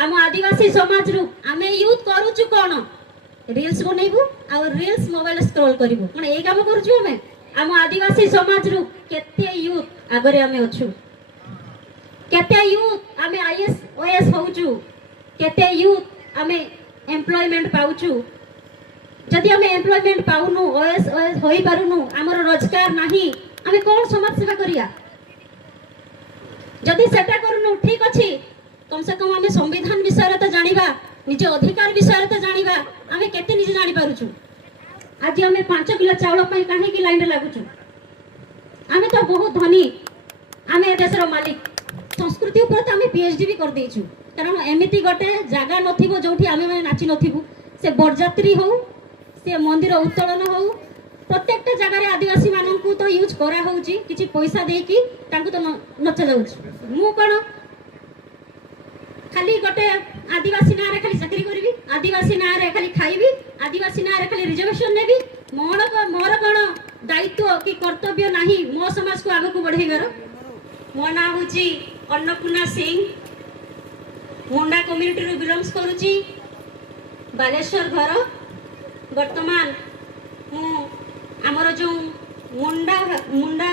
आम आदिवासी समाज रु आमे यूथ करूचु कोन रील्स बनैबू आ रील्स मोबाइल स्क्रॉल करिवु माने ए काम करूचु हमें आम आदिवासी समाज रु केते यूथ आगरे आमे अछु केते यूथ आमे आईएएस ओएस होउचु केते यूथ आमे एम्प्लॉयमेंट पाउचु जदि आमे एम्प्लॉयमेंट पाउनु ओएस ओएस होई पारुनु हमर रोजगार नाही आमे कोन समाज सेवा करिया जदि सेटा करूनु ठीक अछि कम से कम आमे संविधान विषय तो जानिबा निज अधिकार विषय तो जानिबा आमे केते निजे जानि पारुछु आज आमे 5 किलो चावल पई काहे की लाइन रे लागुछु आमे तो बहुत धनी आमे देशर मालिक संस्कृति ऊपर तो आमे पीएचडी भी कर देइछु कारण एमिति गोटे जागा नथिबो जोठी आमे माने नाचि नथिबु से बरजात्री हो से मंदिर उत्तोलन हो प्रत्येक जगह आदिवासी मानन को तो यूज करा होउची किछि पैसा दे कि तांको तो नचा जाउची मु कोन खाली गोटे आदिवासी ना रे खाली चाकरी करबी आदिवासी ना रे खाली खाइबी आदिवासी ना रे खाली रिजर्वेशन नेबी मोर कोन दायित्व कि कर्तव्य नाही मो समाज को आगु को बढ़ेगर मो ना होची अन्नपूर्णा सिंह मुंडा कम्युनिटी रो बिलोंग्स करूची बालेश्वर घर वर्तमान मु आमर जो मुंडा मुंडा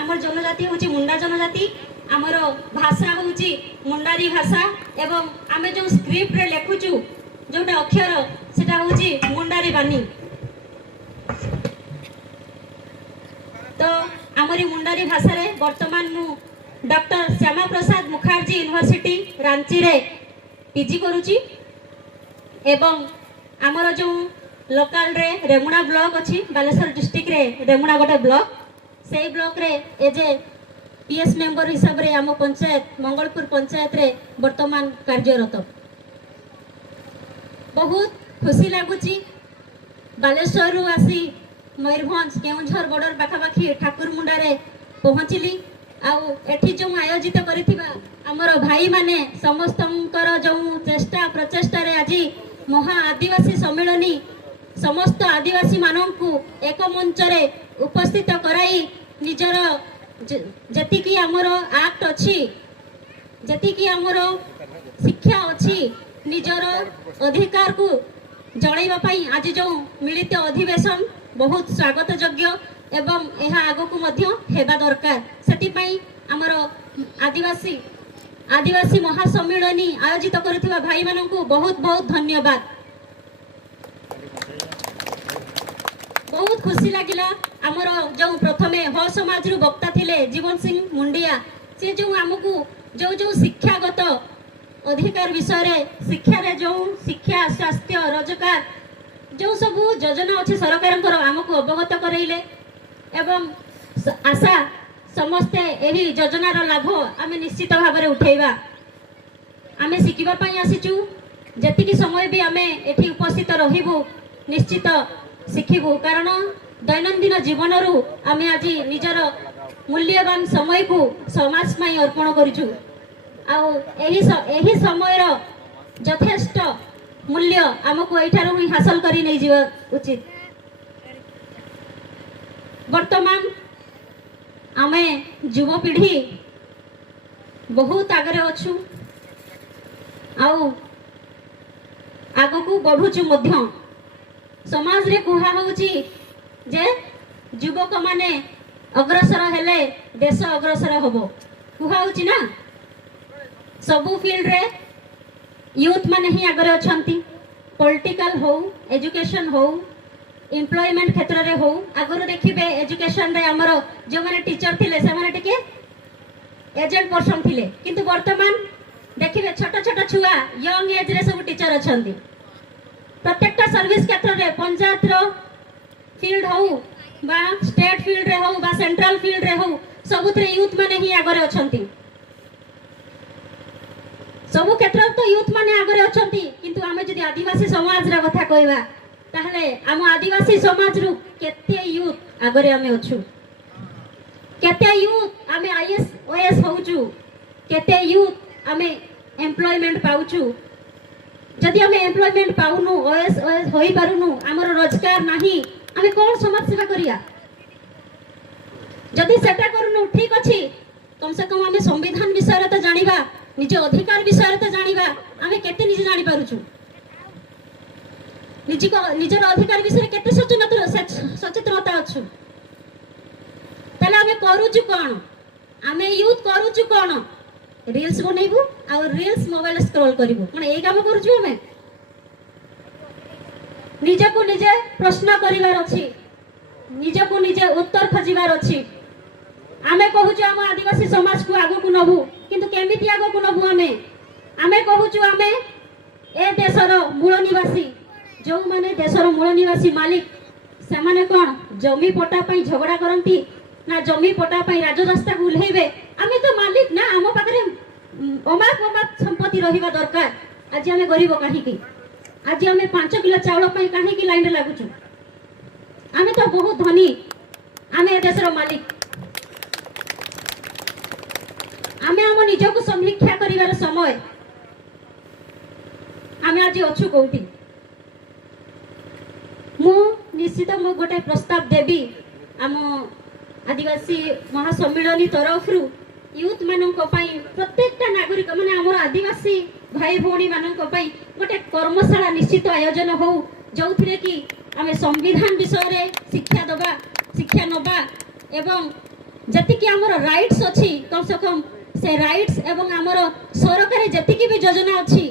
आमर जनजाति होची मुंडा जनजाति आमर भाषा होची मुंडारी भाषा एवं आमे जो स्क्रिप्ट रे लेखुचु जोटा अक्षर सेटा होची मुंडारी बानी तो आमरी मुंडारी भाषा रे वर्तमान मु डॉक्टर श्यामा प्रसाद मुखर्जी यूनिवर्सिटी रांची रे पीजी करूची एवं आमर जो लोकल रे रेमुणा ब्लॉक अछि बालेश्वर डिस्ट्रिक्ट रे रेमुणा गोटे ब्लॉक सेई ब्लॉक रे एजे पीएस मेंबर हिसाब रे आम पंचायत मंगलपुर पंचायत रे वर्तमान कार्यरत बहुत खुशी लागुची बालेश्वर रु आसी मयूरभंज केउझर बॉर्डर पाखापाखी ठाकुरमुंडा रे पहुंचली आउ एठी जो आयोजित करिथिबा हमर भाई माने समस्तंकर जो चेष्टा प्रचेष्टा रे आज महा आदिवासी सम्मेलनी समस्त आदिवासी माननकु एक मंच रे उपस्थित कराई निजर जति की हमर एक्ट अछि जति की हमर शिक्षा अछि निजर अधिकार को जणैबा पई आज जो मिलित अधिवेशन बहुत स्वागत योग्य एवं यह आगो को मध्य हेबा दरकार सेति पई हमर आदिवासी आदिवासी महासम्मेलनी आयोजित करथिबा भाई माननकु बहुत बहुत धन्यवाद बहुत खुशी लगिला आमर जो प्रथमे ह समाज रु वक्ता थिले जीवन सिंह मुंडिया से जो हमकु जो जो शिक्षागत अधिकार विषय रे शिक्षा रे जो शिक्षा स्वास्थ्य रोजगार जो सब योजना अछि सरकारंकर हमकु अवगत करैले एवं आशा समस्ते एही योजनार लाभ आमे निश्चित भाव रे उठैबा आमे शिकिबा पई आसीचु जतिकी समय भी आमे एठी उपस्थित रहिबु निश्चित शिखिबु कारण दैनंदिन जीवन रु आमे आज निजर मूल्यवान समय को समाज में अर्पण करिछु आउ एही समय रो यथेष्ट मूल्य हमको एठारु ही हासिल करी नै जीवा उचित वर्तमान आमे युवपीढ़ी बहुत आगे अच्छु आउ आगो को बढ़ुचु मध्य समाज रे कुहा होउची जे युवक माने अग्रसर हेले देश अग्रसर होबो कुहा होउची ना सबु फील्ड रे यूथ माने ही आगे अछंती पॉलिटिकल हो एजुकेशन हो एम्प्लॉयमेंट क्षेत्र रे हो आगरो देखिबे एजुकेशन रे हमर जो माने टीचर थिले से माने टिके एजेंट पर्सन थिले किंतु वर्तमान देखिबे छोट छोट छुआ यंग एज रे सब टीचर अछंती प्रत्येकटा सर्विस क्षेत्र रे पंचायत रो फील्ड हो बा स्टेट फील्ड रे हो बा सेंट्रल फील्ड रे हो सबुत रे यूथ माने ही आगरे अछंती सबु क्षेत्र तो यूथ माने आगरे अछंती किंतु आमे जदि आदिवासी समाज रा कथा कहबा ताहले हम आदिवासी समाज रु केते यूथ आगरे आमे अछु केते यूथ आमे आईएएस ओएस होउचु केते यूथ आमे एम्प्लॉयमेंट पाउचु जदि आमे एम्प्लॉयमेंट पाउनु ओएस ओएस होई पारुनु हमर रोजगार नाही आमे कोन समाज सेवा करिया जदि सेटा करूनु ठीक अछि कम से कम आमे संविधान विषय रे त जानिबा निज अधिकार विषय रे त जानिबा आमे निजे जानी पारुछु निजर अधिकार विषय केते सचेतनता अच्छु ताले आमे करूछु कोन आमे यूथ करूछु कोन रील्स बनैबू आ रील्स मोबाइल स्क्रॉल करिवु कोन ए काम करूछु आमे निजको निजे प्रश्न करिवार अछि निजको निजे उत्तर खोजिवार अछि आमे कहूछु हम आदिवासी समाज को आगो को नबु किंतु केमिति आगो को नबु आमे कहूछु आमे ए देशर मूल निवासी जो माने देशर मूल निवासी मालिक से माने कोन जमी पट्टा पई झगड़ा करंती ना जमी पट्टा पई राजरास्ता को उल्हेबे आमे तो मालिक ना आम पाखरे अमाप संपत्ति रहिबा दरकार आज आमे गरीब काहे की आज आमे 5 किलो चावल पई काहे की लाइन रे लागुछु आमे तो बहुत धनी आमे ए देशर मालिक आमे हम निजको समीक्षा करिवार समय आमे आज अछु कोठी मु निश्चित मु गोटे प्रस्ताव देबी आम आदिवासी महासम्मिलन तरफ यूथ मानक प्रत्येक नागरिक माने आम आदिवासी भाई भौणी मानक गोटे कर्मशाला निश्चित आयोजन हो जो थे कि आम संविधान विषय रे शिक्षा दबा शिक्षा नबा एवं जति आमर राइट्स अच्छी कम से कम से राइट्स एवं आमर सरकारी जति भी योजना अच्छी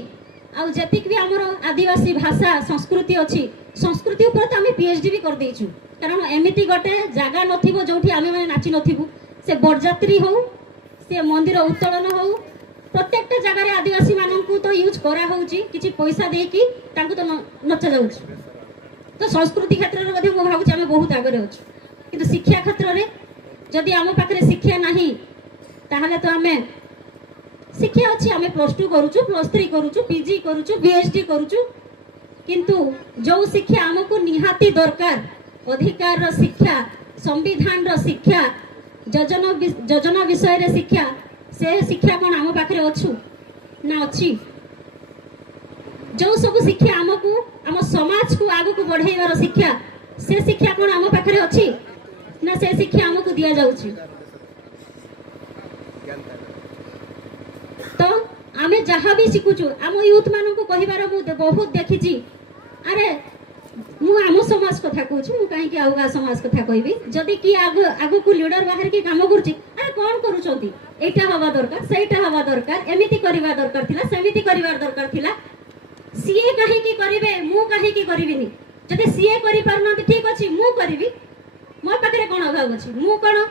आउ जति भी आमर आदिवासी भाषा संस्कृति अच्छी संस्कृति ऊपर तो आम पीएचडी भी कर देइछु कारण एमिति गोटे जगह नथिबो जोठी आमे माने नाची नथिबु से बरजात्री हो से मंदिर उत्तोलन हो प्रत्येक जगह रे आदिवासी माननकु तो यूज करा होउची किछि पैसा दे कि तांकु तो नचा जाउची तो संस्कृति क्षेत्र रे मध्ये मो भाबुची आमे बहुत आगे रहउछु किंतु शिक्षा क्षेत्र रे जदि आम पाखरे शिक्षा नाही ताहले तो आमे शिक्षा अछि आमे +2 करूछु +3 करूछु पीजी करूछु बीएचडी करूछु किंतु जो शिक्षा आमको निहाती दरकार अधिकार रो शिक्षा संविधान रो शिक्षा योजना विषय रे शिक्षा से शिक्षा कोन आम पाखरे अछु ना अछि जो सब शिक्षा आमको आम समाज को आगु को बढ़ाइबार शिक्षा से शिक्षा कोन आम पाखरे अछि ना से शिक्षा आमको दिया जाउछि तो आमे जहाँ भी शिखुछु आम यूथ मान को कहिबार मु बहुत देखिछि अरे मु आम समाज कथा कहूँ मु कहीं आउगा समाज कथा कहबी जदि कि आगु को लीडर बाहर की काम करुछि अरे कोन करूछंती एटा हवा दरकार सेटा हवा दरकार एमिति करबा दरकार थिला सेमिति करबार दरकार थिला सीए कहीं की करिवे मु कहीं की करबिनी जदि सीए करि पारनती ठीक अछि मु करबी मो पाखरे कोन अभाव अछि मु कोन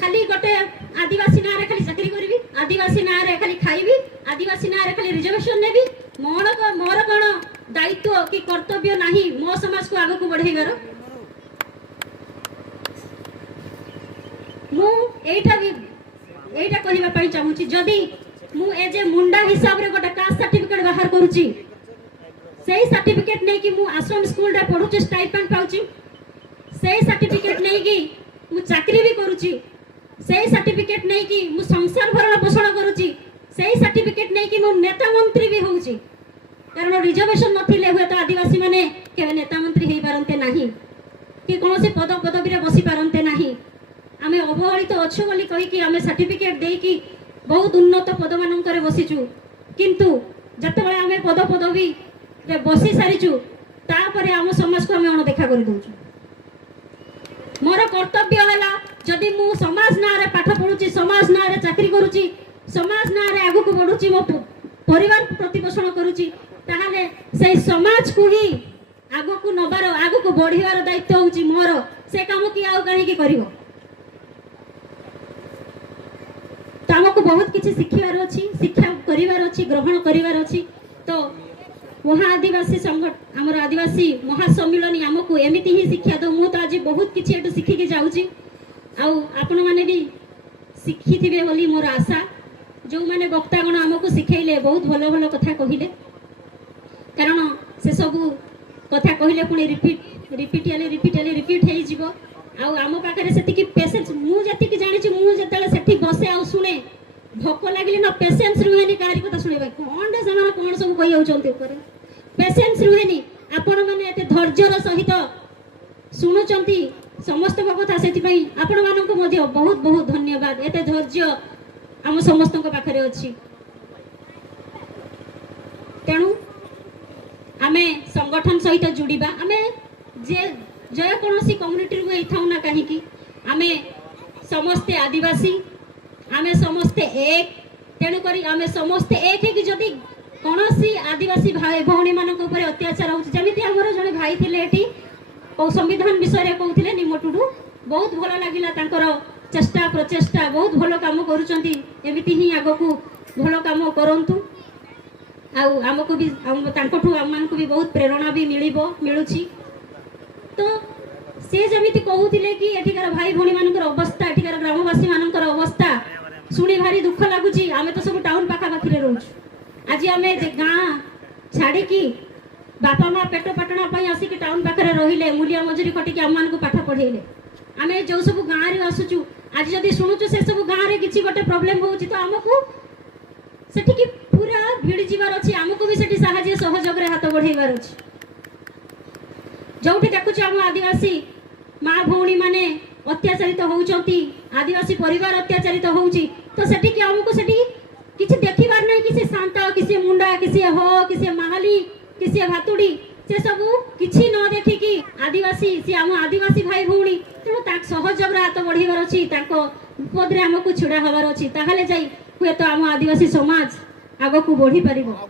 खाली गोटे आदिवासी ना रे खाली चाकरी करबी आदिवासी ना रे खाली खाइबी आदिवासी ना रे खाली रिजर्वेशन नेबी मोर कोन दायित्व कि कर्तव्य नाही मो समाज को आगु को बढ़ाइबार मु एटा कहिबा पई चाहूची जदी मु ए जे मुंडा हिसाब रे गोटे कास्ट सर्टिफिकेट बाहर करूची सेही सर्टिफिकेट नै कि मु आश्रम स्कूल रे पढुची स्टाइपेंड पाउची सेही सर्टिफिकेट नै कि मु चाकरी भी करूची सेही सर्टिफिकेट नै कि मु संसार भरण पोषण करूची सेही सर्टिफिकेट नै कि मु नेता मंत्री भी होउची कारण रिजर्वेशन नथिले हुए तो आदिवासी माने केवे नेता मंत्री हेई पारंते नाही कि कोनोसी पद पदवी रे बसी पारंते नाही आमे अवहेलित अछु बोली कहि कि आमे सर्टिफिकेट देई कि बहुत उन्नत पद मानन करे बसिचु किंतु जते बेले आमे पद पदवी रे बसी सारिचु तापरे आम समाज को आमे अनदेखा कर दोचु मोर कर्तव्य हला जदि मु समाज ना रे पाठ पढुची समाज ना रे चाकरी करूची समाज ना रे आगु को बढ़ुची मो परिवार प्रतिपोषण करूची ताहले से समाज को ही आगु को नबार आगु को बढ़िवार दायित्व होची मोर से काम कि आउ काहे की करिवो तो हमको बहुत किसी शिखिबार अछि शिक्षा करिवार अछि ग्रहण करिवार अछि तो वहाँ आदिवासी संगठन हमर आदिवासी महासम्मिलन हमको एमिति ही शिक्षा दो मु तो आज बहुत किछि एटु शिखि के जाउची आउ आपण माने भी शिखि थिबे बोली मोर आशा जो माने वक्तागण हमको शिखैले बहुत भलो भलो कथा कहिले कारण से सब कथा कहिले पुणी रिपीट हेई जीवो आउ आम पाखरे सेति की पेशेंस मु जति की जानि छि मु जतले सेठी बसे आउ सुने भोक लागले न पेशेंस रुहेनी कारी कथा सुनेबा कोन रे समान कोन सब कहि होचंती ऊपर पेशेंस रुहेनी आपण माने एते धैर्यर सहित सुनुचंती समस्त कथा सेति पई आपण माननको मध्ये बहुत बहुत धन्यवाद एते धैर्य आम समस्त पाखरे अछि आमे संगठन सहित जुड़िबा आमे जे जेकोसी कम्युनिटी को था ना कहीं आमे समस्ते आदिवासी आमे समस्ते एक तेणुक आमे समस्ते एक है कि जदि कौन सी आदिवासी भाई भौणी मान अत्याचार होमती जड़े भाई थे संविधान विषय कहते निम टुडू बहुत भल लगे चेष्टा प्रचेष्टा बहुत भल काम करमती ही आग को भल काम करूँ आमको भी आमको भी बहुत प्रेरणा भी मिलूची तो से जमी कहते कि एठिकार भाई भौणी मान अवस्था एठिकार ग्रामवासी मान अवस्था शुणी भारी दुख लगुच आम तो सब टाउन पाखापाखि रोच आज आम गाँ छाड़ी बापा माँ पेट पाटना आसिक टाउन पाखे रहिले मूलिया मजूरी खटिकी आम मान पाठ पढ़ेले आम जो सब गाँव में आसुचु आज जदि शुणुचु से सब गाँव में किसी गोटे प्रोब्लेम हो तो आमको सेठी पूरा भिड़ जीवार अच्छी आमको भी सेठी साहाय्य सहयोग हाथ बढ़ेबार अच्छी जो देखुचे आम आदिवासी माँ भौणी माने अत्याचारित होउचंती आदिवासी परिवार अत्याचारित होउची तो सेठी कि आमको सेठी किसी देखिबार नहीं किसी शांत किसी मुंडा किसी हो किसी माहाली किसी भातुड़ी से सब किसी न देखिकी आदिवासी सी आम आदिवासी भाई भौणी तेणु सहयोग हाथ बढ़ेबार अच्छी विपद आमको छिड़ा हबार अच्छी ताहले जाई हुए तो आम आदिवासी समाज आग को बढ़ी पारिबो।